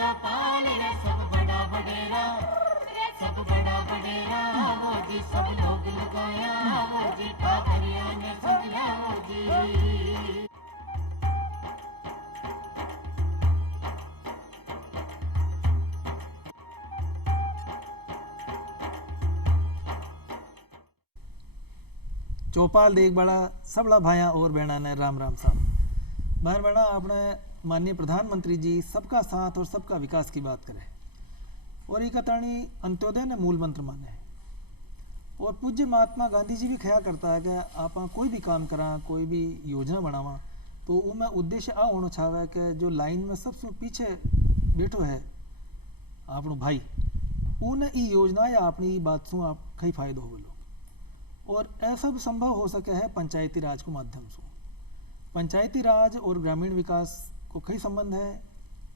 चौपाल रे सब बड़ा बडेरा, सब बड़ा बडेरा वो जी, सब लोग लगाया वो जी, पादरिया ने संगला वो जी। चौपाल देख बड़ा सबला भाया और बहना ने राम राम साहब। बहन बहना आपने माननीय प्रधानमंत्री जी सबका साथ और सबका विकास की बात करें और एक ताणी अंत्योदय ने मूल मंत्र माने है। और पूज्य महात्मा गांधी जी भी ख्या करता है कि आप कोई भी काम करा, कोई भी योजना बनावा तो उनमें उद्देश्य आ होना चाहे कि जो लाइन में सबसे पीछे बैठो है आपनो भाई, उन ई योजना या अपनी बात से आप कई फायदो हो बोलो। और ऐसा भी संभव हो सके है पंचायती राज के माध्यम से। पंचायती राज और ग्रामीण विकास को कई संबंध है।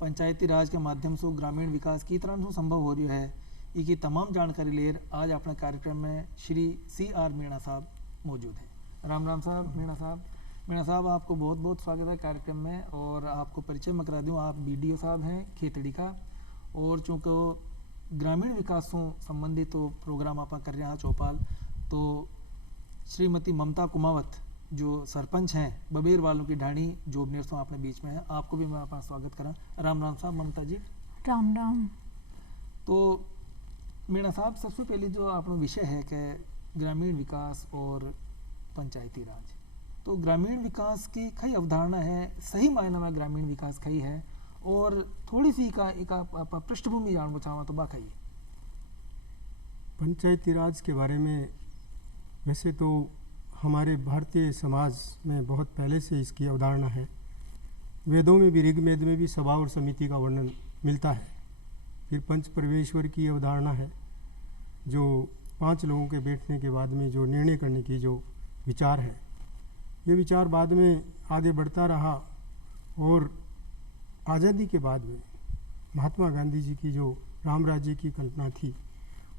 पंचायती राज के माध्यम से ग्रामीण विकास की तरह से संभव हो रही है, इसकी तमाम जानकारी लेकर आज अपने कार्यक्रम में श्री CR मीणा साहब मौजूद हैं। राम राम साहब मीणा साहब। मीणा साहब आपको बहुत बहुत स्वागत है कार्यक्रम में। और आपको परिचय मैं करा दूँ, आप BDO साहब हैं खेतड़ी का, और चूँकि ग्रामीण विकास से संबंधित तो प्रोग्राम आप कर रहे हैं चौपाल, तो श्रीमती ममता कुमावत जो सरपंच हैं बबेर वालों की ढाणी जोबनेर से अपने बीच में है, आपको भी मैं अपना स्वागत करा। राम राम साहब ममता जी। राम राम। तो मीणा साहब, सबसे पहले जो अपना विषय है कि ग्रामीण विकास और पंचायती राज, तो ग्रामीण विकास की कई अवधारणा है, सही मायने में ग्रामीण विकास कई है, और थोड़ी सी का एक आप पृष्ठभूमि जानना चाहूँ तो बाकी पंचायती राज के बारे में वैसे तो हमारे भारतीय समाज में बहुत पहले से इसकी अवधारणा है। वेदों में भी, ऋग्वेद में भी सभा और समिति का वर्णन मिलता है। फिर पंच परमेश्वर की अवधारणा है, जो 5 लोगों के बैठने के बाद में जो निर्णय करने की जो विचार है, ये विचार बाद में आगे बढ़ता रहा। और आज़ादी के बाद में महात्मा गांधी जी की जो राम राज्य की कल्पना थी,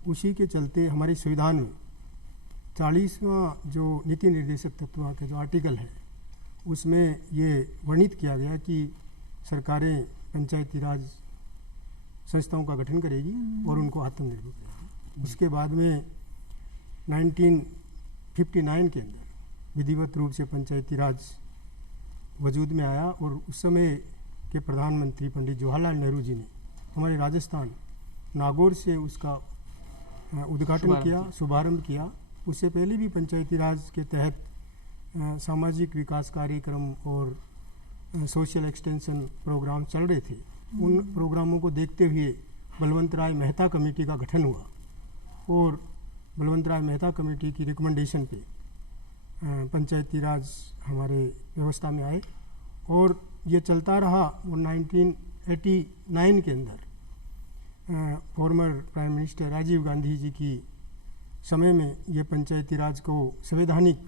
उसी के चलते हमारे संविधान में 40वां जो नीति निर्देशक तत्व का जो आर्टिकल है, उसमें ये वर्णित किया गया कि सरकारें पंचायती राज संस्थाओं का गठन करेगी और उनको आत्मनिर्भर करेगी। उसके बाद में 1959 के अंदर विधिवत रूप से पंचायती राज वजूद में आया, और उस समय के प्रधानमंत्री पंडित जवाहरलाल नेहरू जी ने हमारे राजस्थान नागौर से उसका उद्घाटन किया, शुभारंभ किया। उससे पहले भी पंचायती राज के तहत सामाजिक विकास कार्यक्रम और सोशल एक्सटेंशन प्रोग्राम चल रहे थे। उन प्रोग्रामों को देखते हुए बलवंत राय मेहता कमेटी का गठन हुआ, और बलवंत राय मेहता कमेटी की रिकमेंडेशन पे पंचायती राज हमारे व्यवस्था में आए, और ये चलता रहा। और 1989 के अंदर former prime minister Rajiv Gandhi ji की समय में ये पंचायती राज को संवैधानिक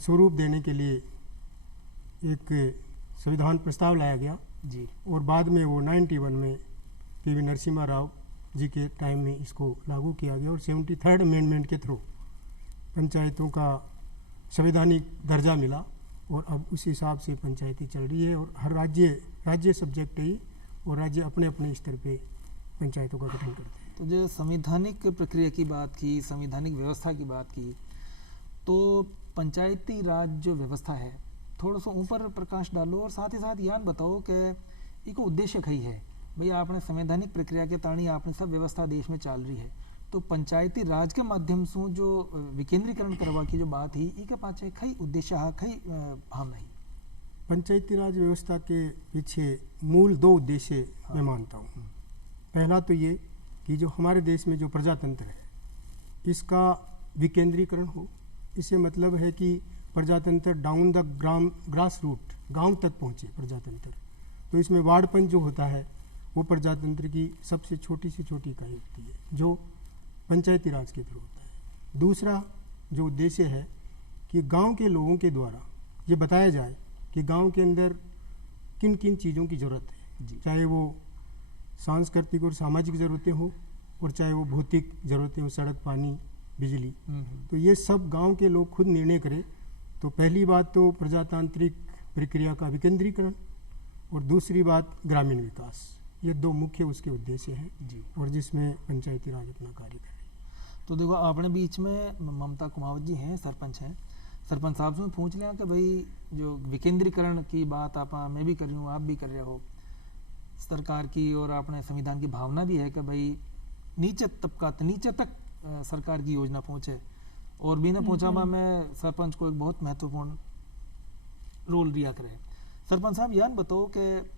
स्वरूप देने के लिए एक संविधान प्रस्ताव लाया गया जी। और बाद में वो 91 में PV नरसिम्हा राव जी के टाइम में इसको लागू किया गया, और 73rd अमेंडमेंट के थ्रू पंचायतों का संवैधानिक दर्जा मिला, और अब उस हिसाब से पंचायती चल रही है। और हर राज्य सब्जेक्ट है, और राज्य अपने अपने स्तर पे पंचायतों का गठन करते हैं। तो जो संवैधानिक प्रक्रिया की बात की, संवैधानिक व्यवस्था की बात की, तो पंचायती राज जो व्यवस्था है थोड़ा सा ऊपर प्रकाश डालो, और साथ ही साथ यान बताओ कि इसको उद्देश्य कही है। भैया आपने संवैधानिक प्रक्रिया के ताणी आपने सब व्यवस्था देश में चल रही है, तो पंचायती राज के माध्यम से जो विकेंद्रीकरण करवा की जो बात ही, इसके पाछे कई उद्देश्य है, कई भावना है। पंचायती राज व्यवस्था के पीछे मूल 2 उद्देश्य मैं मानता हूँ। पहला तो ये कि जो हमारे देश में जो प्रजातंत्र है, इसका विकेंद्रीकरण हो। इससे मतलब है कि प्रजातंत्र डाउन द ग्रास रूट, गांव तक पहुँचे प्रजातंत्र। तो इसमें वार्डपंच जो होता है वो प्रजातंत्र की सबसे छोटी से छोटी इकाई होती है, जो पंचायती राज के थ्रू होता है। दूसरा जो उद्देश्य है कि गांव के लोगों के द्वारा ये बताया जाए कि गांव के अंदर किन किन चीज़ों की ज़रूरत है, चाहे वो सांस्कृतिक और सामाजिक ज़रूरतें हो, और चाहे वो भौतिक ज़रूरतें हो, सड़क, पानी, बिजली। तो ये सब गांव के लोग खुद निर्णय करें। तो पहली बात तो प्रजातांत्रिक प्रक्रिया का विकेंद्रीकरण, और दूसरी बात ग्रामीण विकास। ये दो मुख्य उसके उद्देश्य हैं जी। और जिसमें पंचायती राज अपना कार्य कर रही है। तो देखो आपने बीच में ममता कुमावत जी हैं, सरपंच हैं, सरपंच साहब से पूछ लिया कि भाई जो विकेंद्रीकरण की बात आप मैं भी कर रही हूँ, आप भी कर रहे हो सरकार की, और आपने संविधान की भावना भी है कि भाई नीचे तबका नीचे तक सरकार की योजना पहुँचे, और भी ने पूछा मैं सरपंच को एक बहुत महत्वपूर्ण रोल रिया करे। सरपंच साहब यान बताओ कि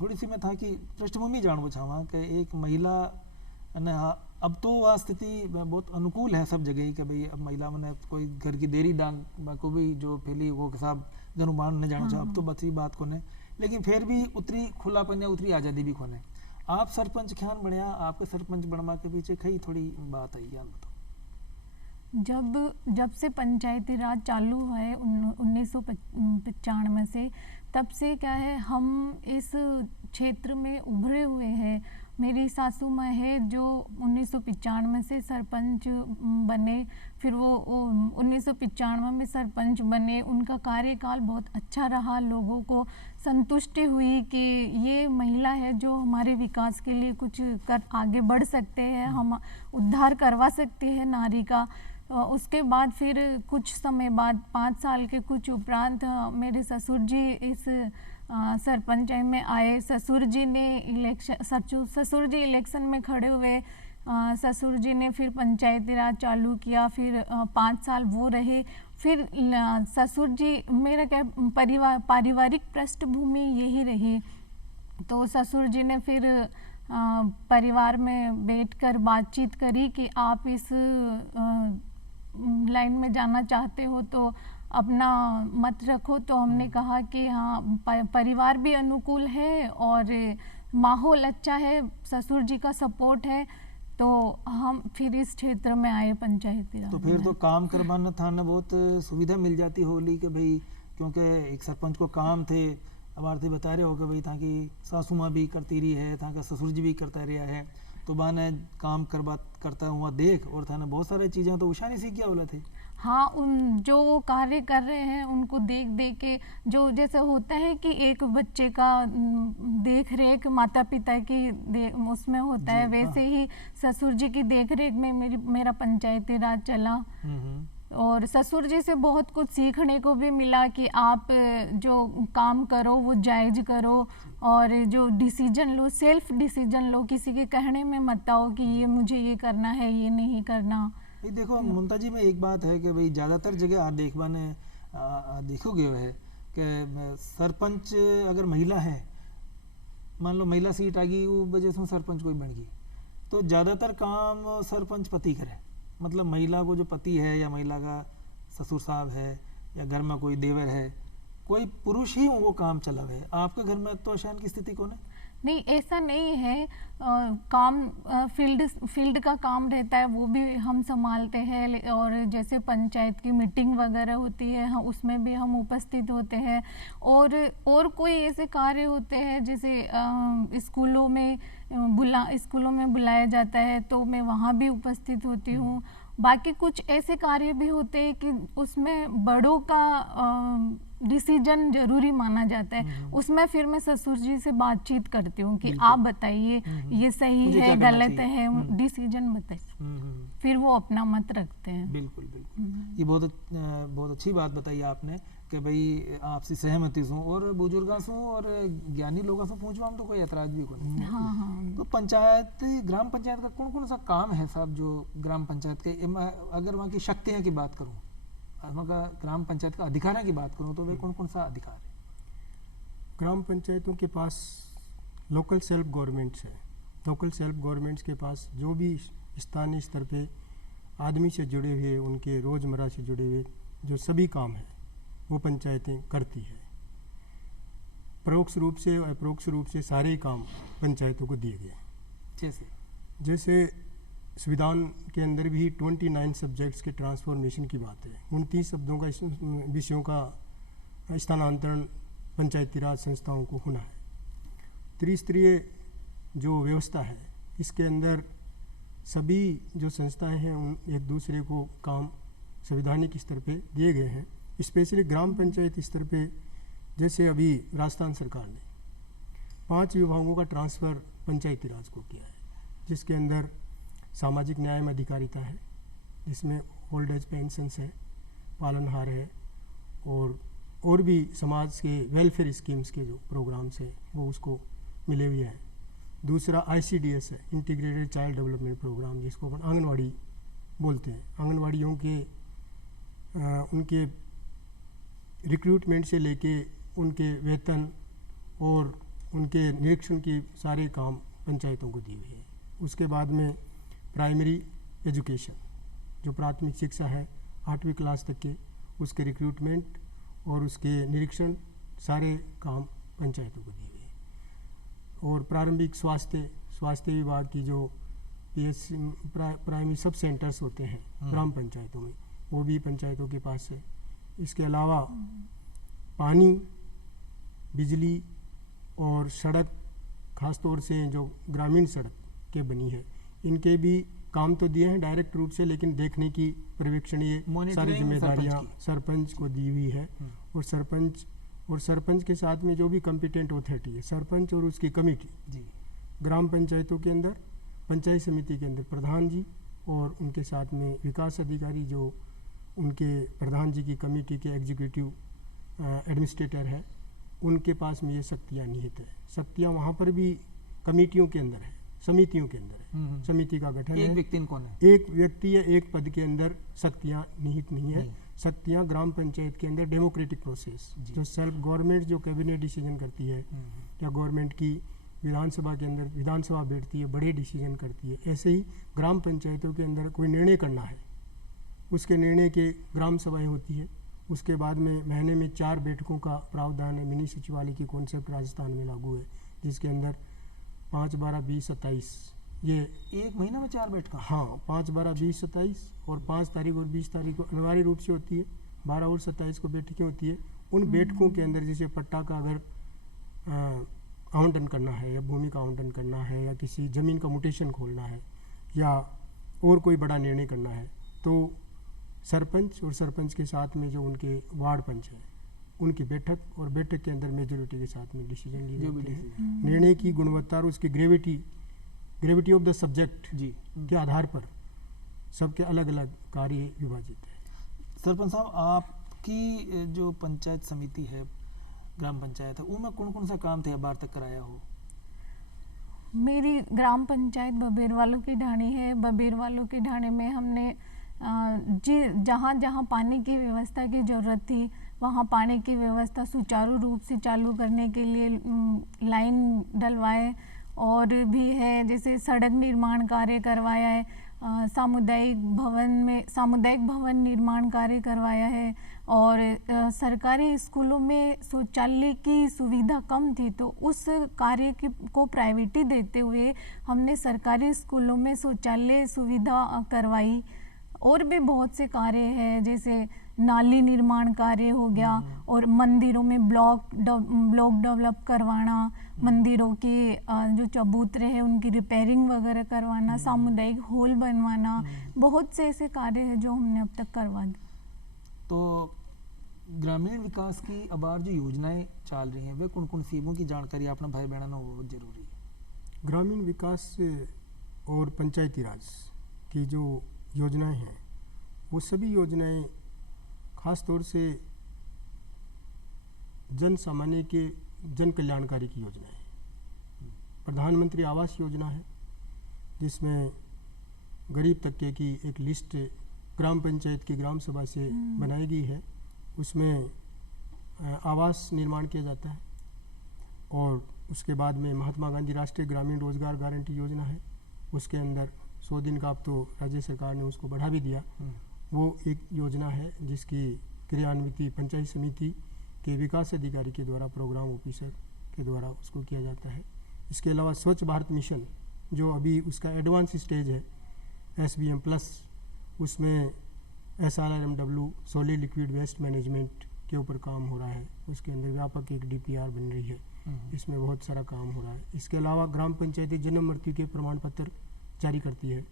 थोड़ी सी मैं था कि पृष्ठभूमि जानना चाहवा कि एक महिला ने अब तो वह स्थिति बहुत अनुकूल है सब जगह ही कि भाई अब महिला मैंने कोई घर की देरी डांग को भी जो पहली वो के साहब गनुमान ने जाना चाह, अब तो बची बात को ने, लेकिन फिर भी उतरी खुलापन उतरी आज़ादी भी खोने। आप सरपंच ख्यान बढ़िया, आपके सरपंच बनवा के पीछे कई थोड़ी बात आई यान बताओ। जब से पंचायती राज चालू है 1995 से, तब से क्या है हम इस क्षेत्र में उभरे हुए हैं। मेरी सासू माँ है जो 1995 से सरपंच बने, फिर वो 1995 में सरपंच बने, उनका कार्यकाल बहुत अच्छा रहा, लोगों को संतुष्टि हुई कि ये महिला है जो हमारे विकास के लिए कुछ कर आगे बढ़ सकते हैं, हम उद्धार करवा सकते हैं नारी का। उसके बाद फिर कुछ समय बाद 5 साल के कुछ उपरांत मेरे ससुर जी इस सरपंच में आए। ससुर जी इलेक्शन में खड़े हुए, ससुर जी ने फिर पंचायती राज चालू किया, फिर 5 साल वो रहे। फिर ससुर जी मेरा क्या पारिवारिक पृष्ठभूमि यही रही, तो ससुर जी ने फिर परिवार में बैठकर बातचीत करी कि आप इस लाइन में जाना चाहते हो तो अपना मत रखो। तो हमने कहा कि हाँ परिवार भी अनुकूल है और माहौल अच्छा है, ससुर जी का सपोर्ट है, तो हम फिर इस क्षेत्र में आए पंचायती राज। तो फिर तो काम करवाना था ना, बहुत सुविधा मिल जाती होली कि भाई, क्योंकि एक सरपंच को काम थे, अब आरती बता रहे हो कि भाई ताकि सासू माँ भी करती रही है, ताकि ससुर जी भी करता रहा है, तो बाने काम करता हुआ देख, और था ना बहुत सारी चीज़ें तो उषा ने सीखी बोला थे। हाँ, उन जो वो कार्य कर रहे हैं उनको देख देख के, जो जैसे होता है कि एक बच्चे का देख रेख माता पिता की उसमें होता है, वैसे ही ससुर जी की देख रेख में मेरा पंचायती राज चला। और ससुर जी से बहुत कुछ सीखने को भी मिला कि आप जो काम करो वो जायज करो, और जो डिसीजन लो सेल्फ डिसीजन लो, किसी के कहने में मत आओ कि ये मुझे ये करना है ये नहीं करना। देखो ममता जी में एक बात है कि भाई ज़्यादातर जगह आप देखोगे है कि सरपंच अगर महिला है, मान लो महिला सीट आ गई, वो वजह से सरपंच कोई बन गई, तो ज़्यादातर काम सरपंच पति करे, मतलब महिला को जो पति है या महिला का ससुर साहब है या घर में कोई देवर है, कोई पुरुष ही वो काम चला है। आपके घर में तो शायद की स्थिति कौन है? नहीं, ऐसा नहीं है। काम फील्ड का काम रहता है, वो भी हम संभालते हैं, और जैसे पंचायत की मीटिंग वगैरह होती है उसमें भी हम उपस्थित होते हैं, और कोई ऐसे कार्य होते हैं जैसे स्कूलों में बुलाया जाता है तो मैं वहाँ भी उपस्थित होती हूँ। बाकी कुछ ऐसे कार्य भी होते हैं कि उसमें बड़ों का डिसीजन जरूरी माना जाता है, उसमें फिर मैं ससुर जी से बातचीत करती हूँ कि आप बताइए ये सही है गलत है, डिसीजन बताइए, फिर वो अपना मत रखते हैं। बिल्कुल बिल्कुल, ये बहुत अच्छी बात बताई आपने कि भाई आपसे सहमति सू, और बुजुर्गों से और ज्ञानी लोगों से पूछवा हम तो कोई ऐतराज भी कोई नहीं। हाँ। तो ग्राम पंचायत का कौन कौन सा काम है साहब, जो ग्राम पंचायत के, अगर वहाँ की शक्तियाँ की बात करूँ, वहाँ का ग्राम पंचायत का अधिकारों की बात करूँ, तो वे कौन कौन सा अधिकार है? ग्राम पंचायतों के पास लोकल सेल्फ गवर्नमेंट्स है। लोकल सेल्फ गवर्नमेंट्स के पास जो भी स्थानीय स्तर पे आदमी से जुड़े हुए, उनके रोज़मर्रा से जुड़े हुए जो सभी काम हैं वो पंचायतें करती है। परोक्ष रूप से और अपरोक्ष रूप से सारे काम पंचायतों को दिए गए। जैसे संविधान के अंदर भी 29 सब्जेक्ट्स के ट्रांसफॉर्मेशन की बात है, 29 शब्दों का विषयों का स्थानांतरण पंचायती राज संस्थाओं को होना है। त्रिस्तरीय जो व्यवस्था है, इसके अंदर सभी जो संस्थाएं हैं उन एक दूसरे को काम संवैधानिक स्तर पे दिए गए हैं। स्पेशली ग्राम पंचायत स्तर पे, जैसे अभी राजस्थान सरकार ने 5 विभागों का ट्रांसफ़र पंचायती राज को किया है, जिसके अंदर सामाजिक न्याय में अधिकारिता है, जिसमें ओल्ड एज पेंशन्स है, पालनहार है, और भी समाज के वेलफेयर स्कीम्स के जो प्रोग्राम्स हैं वो उसको मिले हुए हैं। दूसरा ICDS है, इंटीग्रेटेड चाइल्ड डेवलपमेंट प्रोग्राम, जिसको अपन आंगनवाड़ी बोलते हैं। आंगनवाड़ियों के उनके रिक्रूटमेंट से लेके उनके वेतन और उनके निरीक्षण की सारे काम पंचायतों को दिए हुए हैं। उसके बाद में प्राइमरी एजुकेशन, जो प्राथमिक शिक्षा है 8वीं क्लास तक के, उसके रिक्रूटमेंट और उसके निरीक्षण सारे काम पंचायतों को दिए हुए हैं। और प्रारंभिक स्वास्थ्य विभाग की जो PSC प्राइमरी सब सेंटर्स होते हैं ग्राम पंचायतों में, वो भी पंचायतों के पास है। इसके अलावा पानी, बिजली और सड़क, खास तौर से जो ग्रामीण सड़क के बनी है, इनके भी काम तो दिए हैं डायरेक्ट रूप से, लेकिन देखने की पर्यवेक्षणीय सारी जिम्मेदारियां सरपंच को दी हुई है। और सरपंच के साथ में जो भी कॉम्पिटेंट अथॉरिटी है, सरपंच और उसकी कमेटी जी, ग्राम पंचायतों के अंदर, पंचायत समिति के अंदर प्रधान जी और उनके साथ में विकास अधिकारी, जो उनके प्रधान जी की कमेटी के एग्जीक्यूटिव एडमिनिस्ट्रेटर है, उनके पास में ये शक्तियाँ निहित है। शक्तियाँ वहाँ पर भी कमेटियों के अंदर है, समितियों के अंदर है, समिति का गठन है। एक व्यक्ति कौन है? एक व्यक्ति या एक पद के अंदर शक्तियाँ निहित नहीं है। शक्तियाँ ग्राम पंचायत के अंदर डेमोक्रेटिक प्रोसेस, जो सेल्फ गवर्नमेंट जो कैबिनेट डिसीजन करती है, या गवर्नमेंट की विधानसभा के अंदर विधानसभा बैठती है, बड़े डिसीजन करती है, ऐसे ही ग्राम पंचायतों के अंदर कोई निर्णय करना है, उसके निर्णय के ग्राम सभाएँ होती है। उसके बाद में महीने में 4 बैठकों का प्रावधान है। मिनी सचिवालय की कॉन्सेप्ट राजस्थान में लागू है, जिसके अंदर 5, 12, 20, 27 ये एक महीना में 4 बैठक? हाँ, 5, 12, 20, 27 और 5 तारीख और 20 तारीख को अनिवार्य रूप से होती है। 12 और 27 को बैठकें होती है। उन बैठकों के अंदर जैसे पट्टा का अगर आवंटन करना है, या भूमि का आवंटन करना है, या किसी ज़मीन का म्यूटेशन खोलना है, या और कोई बड़ा निर्णय करना है, तो सरपंच और सरपंच के साथ में जो उनके वार्ड पंच हैं, उनकी बैठक, और बैठक के अंदर मेजोरिटी के साथ में डिसीजन लिए जाते हैं। निर्णय की गुणवत्ता और उसकी ग्रेविटी ऑफ द सब्जेक्ट जी के आधार पर सबके अलग अलग कार्य विभाजित है। सरपंच साहब, आपकी जो पंचायत समिति है, ग्राम पंचायत है, उनमें कौन कौन सा काम थे अबार तक कराया हो? मेरी ग्राम पंचायत बबेरवालों की ढाणी है। बबेरवालों की ढाणी में हमने जहाँ जहाँ पानी की व्यवस्था की ज़रूरत थी, वहाँ पानी की व्यवस्था सुचारू रूप से चालू करने के लिए लाइन डलवाए, और भी है जैसे सड़क निर्माण कार्य करवाया है, सामुदायिक भवन निर्माण कार्य करवाया है, और सरकारी स्कूलों में शौचालय की सुविधा कम थी, तो उस कार्य को प्रायोरिटी देते हुए हमने सरकारी स्कूलों में शौचालय सुविधा करवाई। और भी बहुत से कार्य हैं, जैसे नाली निर्माण कार्य हो गया, और मंदिरों में ब्लॉक डेवलप करवाना, मंदिरों के जो चबूतरे हैं उनकी रिपेयरिंग वगैरह करवाना, सामुदायिक हॉल बनवाना, बहुत से ऐसे कार्य हैं जो हमने अब तक करवा दिए। तो ग्रामीण विकास की अबार जो योजनाएं चल रही हैं, वे कौन कौन सी, की जानकारी अपना भाई बहनों को बहुत जरूरी है। ग्रामीण विकास और पंचायती राज की जो योजनाएं हैं, वो सभी योजनाएं खास तौर से जन सामान्य के जन कल्याणकारी की योजनाएं हैं। प्रधानमंत्री आवास योजना है, जिसमें गरीब तबके की एक लिस्ट ग्राम पंचायत की ग्राम सभा से बनाई गई है। उसमें आवास निर्माण किया जाता है। और उसके बाद में महात्मा गांधी राष्ट्रीय ग्रामीण रोजगार गारंटी योजना है, उसके अंदर 100 दिन का, अब तो राज्य सरकार ने उसको बढ़ा भी दिया। वो एक योजना है जिसकी क्रियान्विति पंचायत समिति के विकास अधिकारी के द्वारा, प्रोग्राम ऑफिसर के द्वारा उसको किया जाता है। इसके अलावा स्वच्छ भारत मिशन, जो अभी उसका एडवांस स्टेज है, SBM+, उसमें SRMW solid liquid waste management के ऊपर काम हो रहा है। उसके अंदर व्यापक एक DPR बन रही है, इसमें बहुत सारा काम हो रहा है। इसके अलावा ग्राम पंचायती जन्म मृत्यु के प्रमाण पत्र जारी करती है,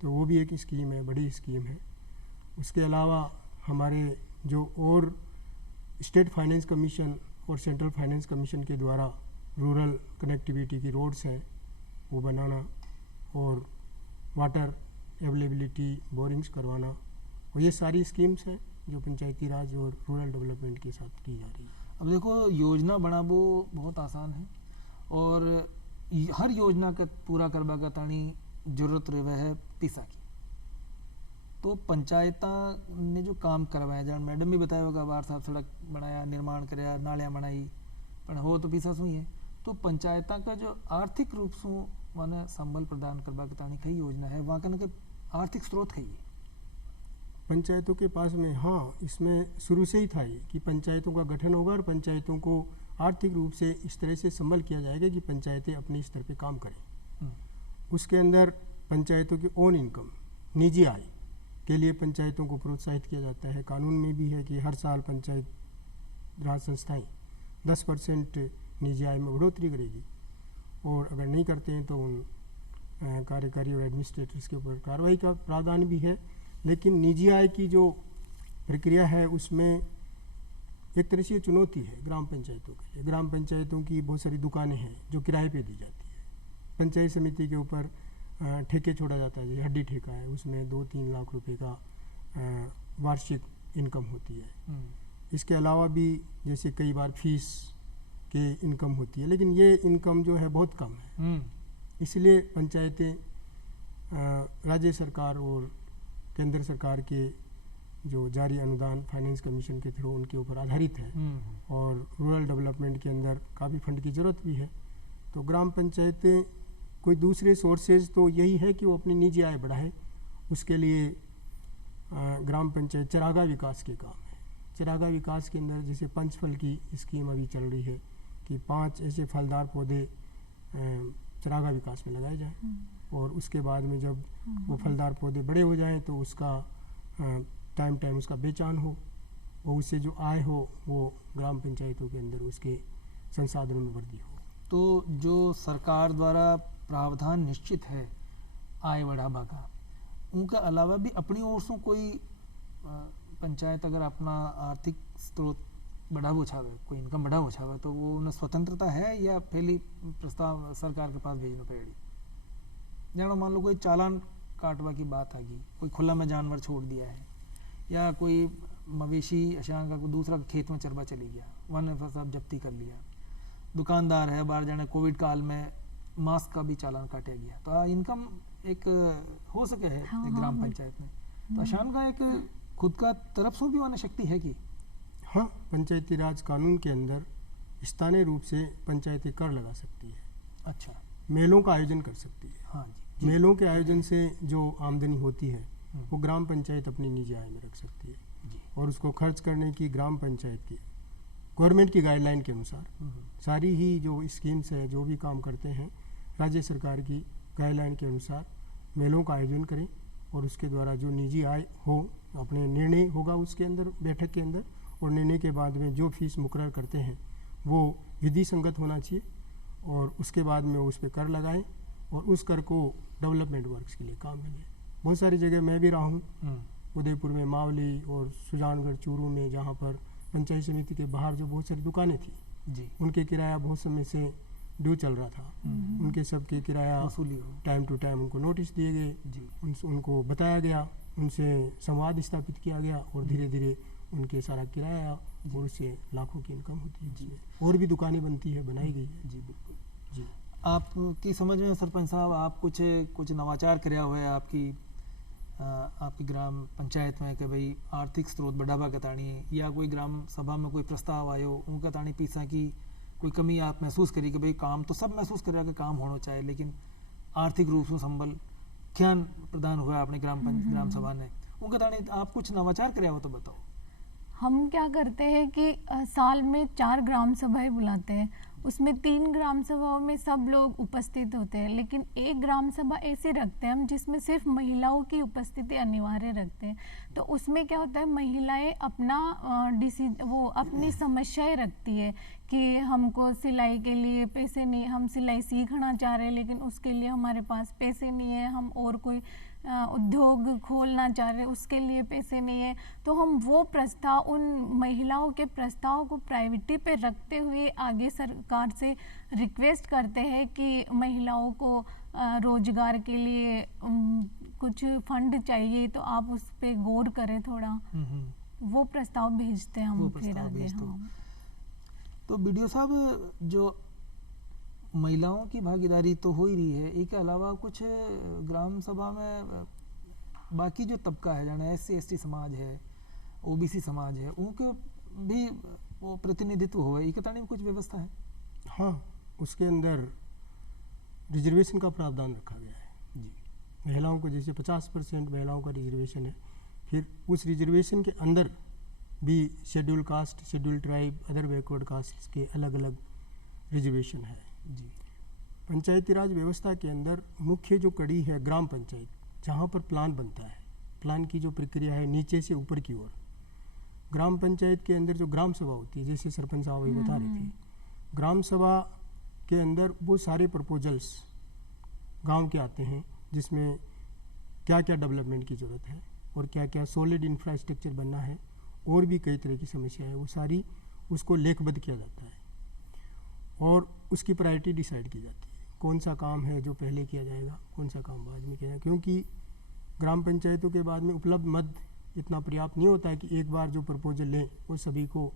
तो वो भी एक स्कीम है, बड़ी स्कीम है। उसके अलावा हमारे जो और स्टेट फाइनेंस कमीशन और सेंट्रल फाइनेंस कमीशन के द्वारा रूरल कनेक्टिविटी की रोड्स हैं वो बनाना, और वाटर अवेलेबिलिटी बोरिंग्स करवाना, और ये सारी स्कीम्स हैं जो पंचायती राज और रूरल डेवलपमेंट के साथ की जा रही है। अब देखो, योजना बनाबो बहुत आसान है और हर योजना का पूरा करवा का ताणी जरूरत रहे है पैसा की। तो पंचायता ने जो काम करवाया, जहाँ मैडम भी बताया होगा, बार साहब सड़क बनाया, निर्माण कराया, नालियाँ बनाई, पर हो तो पैसा सुई है। तो पंचायता का जो आर्थिक रूप से माने संबल प्रदान करवा के ताणी कई योजना है, वहाँ का ना आर्थिक स्रोत है ये पंचायतों के पास में, हाँ, इसमें शुरू से ही था ये कि पंचायतों का गठन होगा और पंचायतों को आर्थिक रूप से इस तरह से संबल किया जाएगा कि पंचायतें अपने स्तर पे काम करें। उसके अंदर पंचायतों की ओन इनकम, निजी आय के लिए पंचायतों को प्रोत्साहित किया जाता है। कानून में भी है कि हर साल पंचायत राज संस्थाएं 10% निजी आय में बढ़ोतरी करेगी, और अगर नहीं करते हैं तो उन कार्यकारी और एडमिनिस्ट्रेटर्स के ऊपर कार्रवाई का प्रावधान भी है। लेकिन निजी आय की जो प्रक्रिया है उसमें एक तरह से चुनौती है ग्राम पंचायतों के लिए। ग्राम पंचायतों की बहुत सारी दुकानें हैं जो किराए पे दी जाती है। पंचायत समिति के ऊपर ठेके छोड़ा जाता है, जैसे हड्डी ठेका है, उसमें 2-3 लाख रुपए का वार्षिक इनकम होती है। इसके अलावा भी जैसे कई बार फीस के इनकम होती है, लेकिन ये इनकम जो है बहुत कम है। इसलिए पंचायतें राज्य सरकार और केंद्र सरकार के जो जारी अनुदान फाइनेंस कमीशन के थ्रू उनके ऊपर आधारित है, और रूरल डेवलपमेंट के अंदर काफ़ी फंड की ज़रूरत भी है। तो ग्राम पंचायतें कोई दूसरे सोर्सेज तो यही है कि वो अपनी निजी आय बढ़ाए। उसके लिए ग्राम पंचायत चरागा विकास के काम है। चरागा विकास के अंदर जैसे पंचफल की स्कीम अभी चल रही है कि 5 ऐसे फलदार पौधे चरागा विकास में लगाए जाएं, और उसके बाद में जब वो फलदार पौधे बड़े हो जाएं तो उसका टाइम उसका बेचान हो, और उससे जो आय हो वो ग्राम पंचायतों के अंदर उसके संसाधनों में वृद्धि हो। तो जो सरकार द्वारा प्रावधान निश्चित है आय बढ़ावा का, उनका अलावा भी अपनी ओर से कोई पंचायत अगर अपना आर्थिक स्रोत बढ़ावो चाहे, कोई इनकम बढ़ावो चाहे, तो वो उन्हें स्वतंत्रता है या पहली प्रस्ताव सरकार के पास भेजना पड़ेगी? जानो मान लो कोई चालान काटवा की बात आ गई, कोई खुला में जानवर छोड़ दिया है, या कोई मवेशी अशांक का दूसरा खेत में चरवा चली गया, वन सब जब्ती कर लिया, दुकानदार है बाहर जाने, कोविड काल में मास्क का भी चालान काटा गया, तो इनकम एक हो सके है एक ग्राम पंचायत में। तो अशान का एक खुद का तरफ से भी वाने शक्ति है कि हाँ, पंचायती राज कानून के अंदर स्थानीय रूप से पंचायतें कर लगा सकती है। अच्छा, मेलों का आयोजन कर सकती है। हाँ जी, मेलों के आयोजन से जो आमदनी होती है वो ग्राम पंचायत अपनी निजी आय में रख सकती है, और उसको खर्च करने की ग्राम पंचायत की गवर्नमेंट की गाइडलाइन के अनुसार सारी ही जो स्कीम्स है, जो भी काम करते हैं, राज्य सरकार की गाइडलाइन के अनुसार मेलों का आयोजन करें, और उसके द्वारा जो निजी आय हो अपने निर्णय होगा उसके अंदर, बैठक के अंदर, और निर्णय के बाद में जो फीस मुकर्रर करते हैं वो विधि संगत होना चाहिए, और उसके बाद में उस पर कर लगाएं, और उस कर को डेवलपमेंट वर्क्स के लिए काम में लें। बहुत सारी जगह मैं भी रहा हूँ, उदयपुर में मावली और सुजानगढ़ चूरू में, जहाँ पर पंचायत समिति के बाहर जो बहुत सारी दुकानें थी जी, उनके किराया बहुत समय से ड्यू चल रहा था, उनके सबके किराया वसूली हो टाइम टू टाइम उनको नोटिस दिए गए, जी, उनको बताया गया, उनसे संवाद स्थापित किया गया, और धीरे धीरे उनके सारा किराया और उससे लाखों की इनकम होती है उसमें। और भी दुकानें बनती है, बनाई गई है। जी बिल्कुल जी, आपकी समझ में सरपंच साहब, आप कुछ नवाचार कराया हुआ है आपकी ग्राम पंचायत में कि भाई आर्थिक स्रोत बढ़ावा का ताणी, या कोई ग्राम सभा में कोई प्रस्ताव आयो उनका ताणी पैसा की कोई कमी आप महसूस करी कि भाई काम तो सब महसूस करेगा कि काम होना चाहिए, लेकिन आर्थिक रूप से संबल क्या प्रदान हुआ अपने ग्राम सभा ने, उनका ताणी आप कुछ नवाचार कराया हो तो बताओ। हम क्या करते हैं कि साल में 4 ग्राम सभाएं बुलाते हैं, उसमें 3 ग्राम सभाओं में सब लोग उपस्थित होते हैं, लेकिन एक ग्राम सभा ऐसे रखते हैं हम जिसमें सिर्फ महिलाओं की उपस्थिति अनिवार्य रखते हैं। तो उसमें क्या होता है, महिलाएं अपना वो अपनी समस्याएं रखती है कि हमको सिलाई के लिए पैसे नहीं, हम सिलाई सीखना चाह रहे हैं लेकिन उसके लिए हमारे पास पैसे नहीं है, हम और कोई उद्योग खोलना चाह रहे, उसके लिए पैसे नहीं है, तो हम वो प्रस्ताव, उन महिलाओं के प्रस्ताव को प्रायोरिटी पे रखते हुए आगे सरकार से रिक्वेस्ट करते हैं कि महिलाओं को रोजगार के लिए कुछ फंड चाहिए, तो आप उस पे गौर करें थोड़ा। वो प्रस्ताव भेजते हैं वो हम फिर प्रस्ताव आगे। भेज दो। हाँ। तो बीडीओ साहब, जो महिलाओं की भागीदारी तो हो ही रही है, इसके अलावा कुछ ग्राम सभा में बाकी जो तबका है, जाने SC ST समाज है, OBC समाज है, उनके भी वो प्रतिनिधित्व हो, ये बताने में कुछ व्यवस्था है? हाँ, उसके अंदर रिजर्वेशन का प्रावधान रखा गया है जी। महिलाओं को, जैसे 50% महिलाओं का रिजर्वेशन है, फिर उस रिजर्वेशन के अंदर भी schedule caste, schedule tribe, other backward caste के अलग अलग रिजर्वेशन है जी। पंचायती राज व्यवस्था के अंदर मुख्य जो कड़ी है ग्राम पंचायत, जहाँ पर प्लान बनता है, प्लान की जो प्रक्रिया है नीचे से ऊपर की ओर, ग्राम पंचायत के अंदर जो ग्राम सभा होती है, जैसे सरपंच साहब वही बता रही थी, ग्राम सभा के अंदर वो सारे प्रपोजल्स गांव के आते हैं, जिसमें क्या क्या डेवलपमेंट की ज़रूरत है और क्या क्या सॉलिड इंफ्रास्ट्रक्चर बनना है, और भी कई तरह की समस्याएं, वो सारी उसको लेखबद्ध किया जाता है और उसकी प्रायोरिटी डिसाइड की जाती है। कौन सा काम है जो पहले किया जाएगा, कौन सा काम बाद में किया जाएगा, क्योंकि ग्राम पंचायतों के बाद में उपलब्ध मद इतना पर्याप्त नहीं होता है कि एक बार जो प्रपोजल लें वो सभी को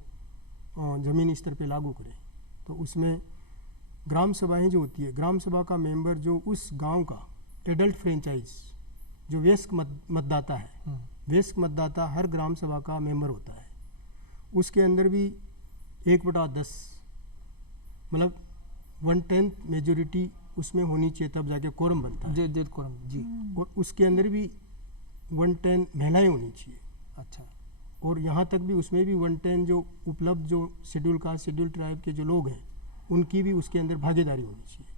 ज़मीनी स्तर पे लागू करें। तो उसमें ग्राम सभाएं जो होती है, ग्राम सभा का मेंबर जो उस गांव का एडल्ट फ्रेंचाइज, जो वयस्क मतदाता है, वयस्क मतदाता हर ग्राम सभा का मेंबर होता है, उसके अंदर भी 1/10 मतलब 1/10 मेजोरिटी उसमें होनी चाहिए, तब जाके कोरम बनता है। जी कोरम जी। और उसके अंदर भी 1/10 महिलाएं होनी चाहिए। अच्छा। और यहाँ तक भी उसमें भी 1/10 जो उपलब्ध जो शेड्यूल कास्ट, शेड्यूल ट्राइब के जो लोग हैं, उनकी भी उसके अंदर भागीदारी होनी चाहिए।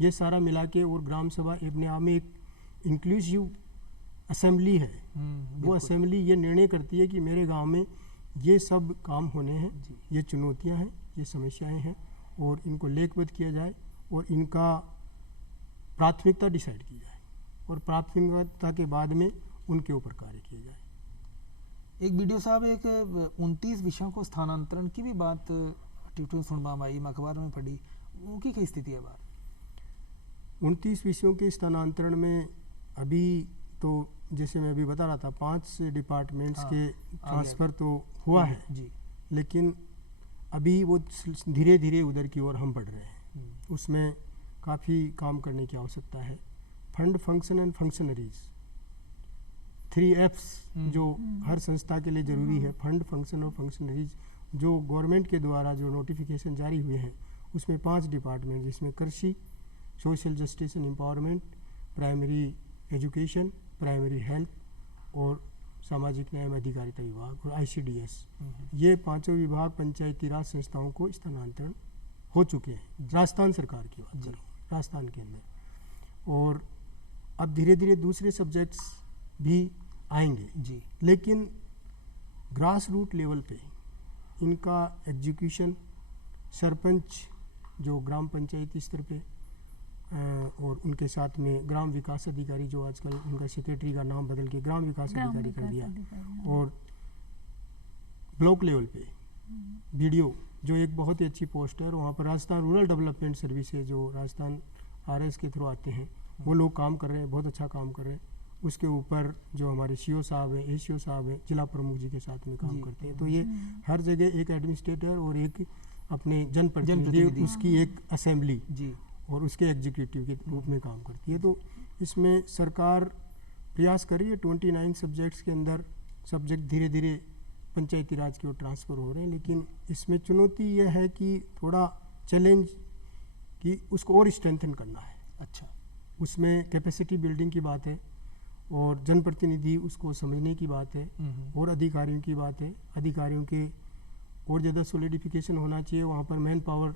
ये सारा मिला के, और ग्राम सभा अपने आप में एक इंक्लूसिव असेंबली है। वो असेंबली ये निर्णय करती है कि मेरे गांव में ये सब काम होने हैं, ये चुनौतियां हैं, ये समस्याएं हैं, और इनको लेखबद्ध किया जाए और इनका प्राथमिकता डिसाइड की जाए, और प्राथमिकता के बाद में उनके ऊपर कार्य किया जाए। एक वीडियो साहब, एक 29 विषयों को स्थानांतरण की भी बात ट्यूटर सुनवा आई, अखबार में पढ़ी, उनकी क्या स्थिति है बात? 29 विषयों के स्थानांतरण में अभी तो जैसे मैं अभी बता रहा था, 5 डिपार्टमेंट्स के ट्रांसफ़र तो हुआ है जी, लेकिन अभी वो धीरे धीरे उधर की ओर हम बढ़ रहे हैं। उसमें काफ़ी काम करने की आवश्यकता है। Fund, function and functionaries, 3 Fs जो हर संस्था के लिए ज़रूरी है, फंड, फंक्शन और फंक्शनरीज, जो गवर्नमेंट के द्वारा जो नोटिफिकेशन जारी हुए हैं, उसमें 5 डिपार्टमेंट, जिसमें कृषि, social justice and empowerment, primary education, primary health और सामाजिक न्याय एवं अधिकारिता विभाग और ICDS, ये 5 विभाग पंचायती राज संस्थाओं को स्थानांतरण हो चुके हैं। राजस्थान सरकार की बात कर रहा हूँ, राजस्थान के अंदर। और अब धीरे धीरे दूसरे सब्जेक्ट्स भी आएंगे जी। लेकिन ग्रास रूट लेवल पे इनका एग्जीक्यूशन सरपंच जो ग्राम पंचायती स्तर पे और उनके साथ में ग्राम विकास अधिकारी, जो आजकल उनका सेक्रेटरी का नाम बदल के ग्राम विकास अधिकारी कर दिया, और ब्लॉक लेवल पे BDO जो एक बहुत ही अच्छी पोस्ट है, और वहाँ पर राजस्थान रूरल डेवलपमेंट सर्विसेज जो राजस्थान RS के थ्रू आते हैं, वो लोग काम कर रहे हैं, बहुत अच्छा काम कर रहे हैं। उसके ऊपर जो हमारे CO साहब हैं, ACO साहब हैं, जिला प्रमुख जी के साथ में काम करते हैं। तो ये हर जगह एक एडमिनिस्ट्रेटर और एक अपने जनप्रतिनिधि, उसकी एक असेंबली जी और उसके एग्जीक्यूटिव के रूप में काम करती है। तो इसमें सरकार प्रयास कर रही है, 29 सब्जेक्ट्स के अंदर सब्जेक्ट धीरे धीरे पंचायती राज की ओर ट्रांसफ़र हो रहे हैं, लेकिन इसमें चुनौती यह है कि थोड़ा चैलेंज कि उसको और स्ट्रेंथन करना है। अच्छा। उसमें कैपेसिटी बिल्डिंग की बात है, और जनप्रतिनिधि उसको समझने की बात है, और अधिकारियों की बात है। अधिकारियों के और ज़्यादा सोलिडिफिकेशन होना चाहिए, वहाँ पर मैन पावर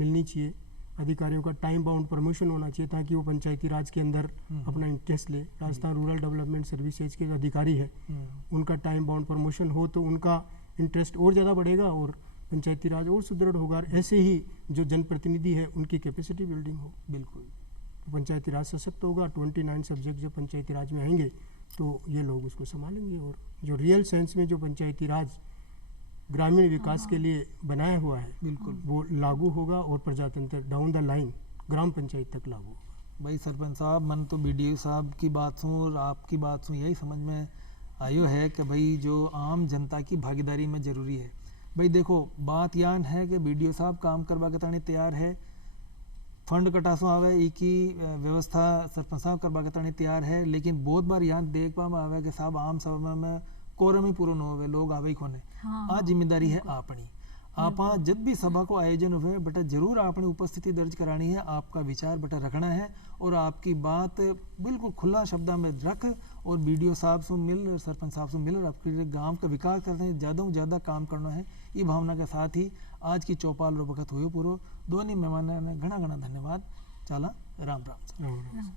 मिलनी चाहिए, अधिकारियों का टाइम बाउंड प्रमोशन होना चाहिए ताकि वो पंचायती राज के अंदर अपना इंटरेस्ट ले। राजस्थान रूरल डेवलपमेंट सर्विसेज के जो अधिकारी है, उनका टाइम बाउंड प्रमोशन हो तो उनका इंटरेस्ट और ज़्यादा बढ़ेगा और पंचायती राज और सुदृढ़ होगा। ऐसे ही जो जनप्रतिनिधि है उनकी कैपेसिटी बिल्डिंग हो। बिल्कुल। तो पंचायती राज सशक्त होगा। 29 सब्जेक्ट जो पंचायती राज में आएंगे तो ये लोग उसको संभालेंगे, और जो रियल सेंस में जो पंचायती राज ग्रामीण विकास के लिए बनाया हुआ है बिल्कुल वो लागू होगा, और प्रजातंत्र डाउन द लाइन ग्राम पंचायत तक लागू होगा। भाई सरपंच साहब, मन तो बीडीओ साहब की बात सुन और आपकी बात सुन यही समझ में आयो है कि भाई जो आम जनता की भागीदारी में ज़रूरी है। भाई देखो बात यान है कि बीडीओ साहब काम करवा के तानी तैयार है, फंड कटासों आवे ई की व्यवस्था सरपंच साहब करवा के तानी तैयार है, लेकिन बहुत बार यहाँ देख पा आवे कि साहब आम सभा में कोरम ही पूर्ण होवे, लोग आवे ही कोने। आ जिम्मेदारी है आपनी। आपा जब भी सभा को आयोजन हुए बेटा जरूर आपने उपस्थिति दर्ज करानी है, आपका विचार बेटा रखना है और आपकी बात बिल्कुल खुला शब्दा में रख और बीडीओ साहब से मिल, सरपंच साहब से मिल और आपके गांव का विकास करते हैं, ज़्यादा से ज़्यादा काम करना है। ये भावना के साथ ही आज की चौपाल रो वक्त हुई पूरो दोनों मेहमानों ने घना घना धन्यवाद। चला राम राम। राम राम।